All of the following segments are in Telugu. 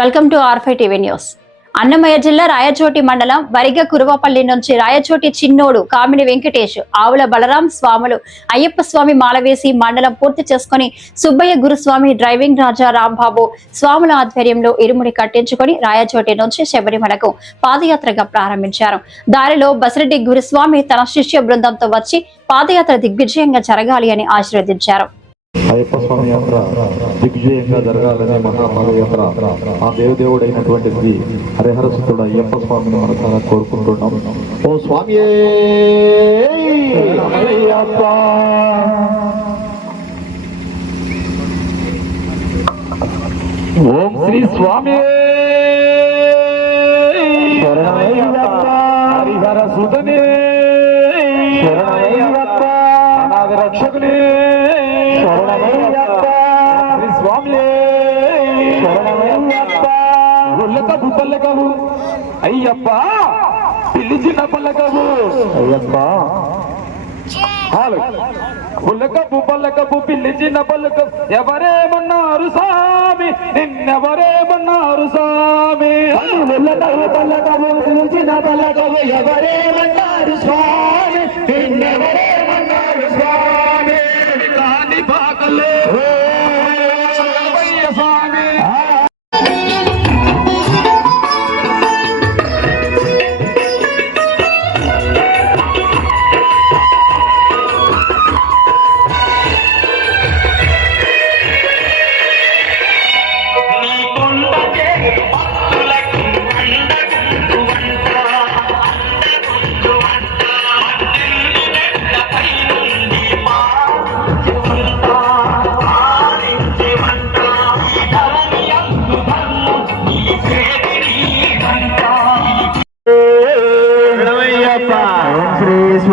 వెల్కమ్ టు ఆర్ఫై టీవీ న్యూస్. అన్నమయ్య జిల్లా రాయచోటి మండలం వరిగ కురువపల్లి నుంచి రాయచోటి చిన్నోడు కామిని వెంకటేష్ ఆవుల బలరాం స్వాములు అయ్యప్ప స్వామి మాలవేసి మండలం పూర్తి చేసుకుని సుబ్బయ్య గురుస్వామి డ్రైవింగ్ రాజా రాంబాబు స్వాముల ఆధ్వర్యంలో ఇరుముడి కట్టించుకొని రాయచోటి నుంచి శబరిమలకు పాదయాత్రగా ప్రారంభించారు. దారిలో బసిరెడ్డి గురుస్వామి తన శిష్య బృందంతో వచ్చి పాదయాత్ర దిగ్విజయంగా జరగాలి అని ఆశీర్వదించారు. అయ్యప్ప స్వామి యాత్ర దిగ్విజయంగా జరగాలని మహాపాదయాత్ర ఆ దేవదేవుడైనటువంటి శ్రీ హరిహర సుతుడు అయ్యప్ప స్వామిని మనసారా కోరుకుంటున్నాం. ఓ స్వామి ఓం శ్రీ స్వామి! హరిహర సుతుని రక్షకులే గుళ్ళకపు పల్లకవు అయ్యప్ప పిలిచిన పల్లకవు. అయ్యప్ప. పుల్లకపు పల్లకపు పిలిచిన పల్లకపు ఎవరేమన్నారు స్వామి? నిన్నెవరేమన్నారు స్వామి? పుల్లకపు పల్లకపు పిలిచిన పల్లకపు ఎవరేమన్నారు స్వామి?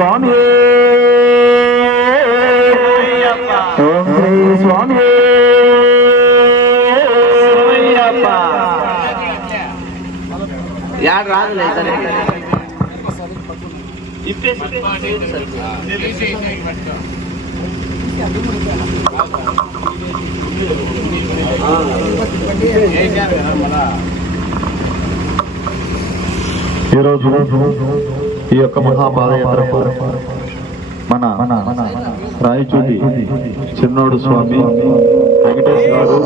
స్వామి. ఓం శ్రీ స్వామి. యాడ్ రాదులే సరే. ఈరోజు ఈ యొక్క మహాపాదయాత్రకు మన రాయచూటి చిన్నోడు స్వామి వెంకటేష్ గారు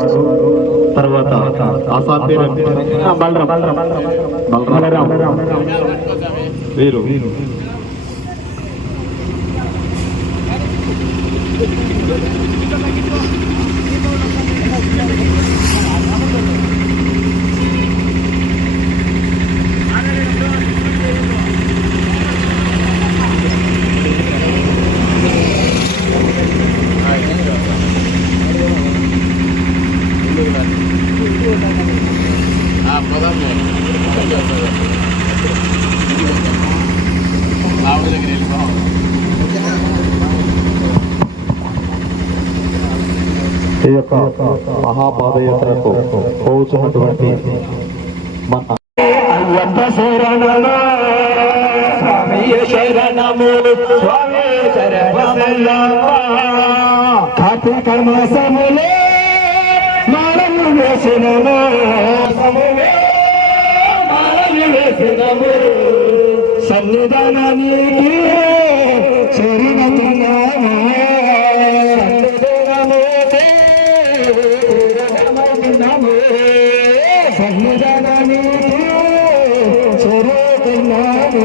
తర్వాత బలరాం. వీరు ఈ యొక్క మహాపాదయాత్రకు పోతున్నటువంటి మన శరణమా శరణము స్వామి వేసినము సన్నిధానానికి సన్నిధానానికి చెరువుతున్నాను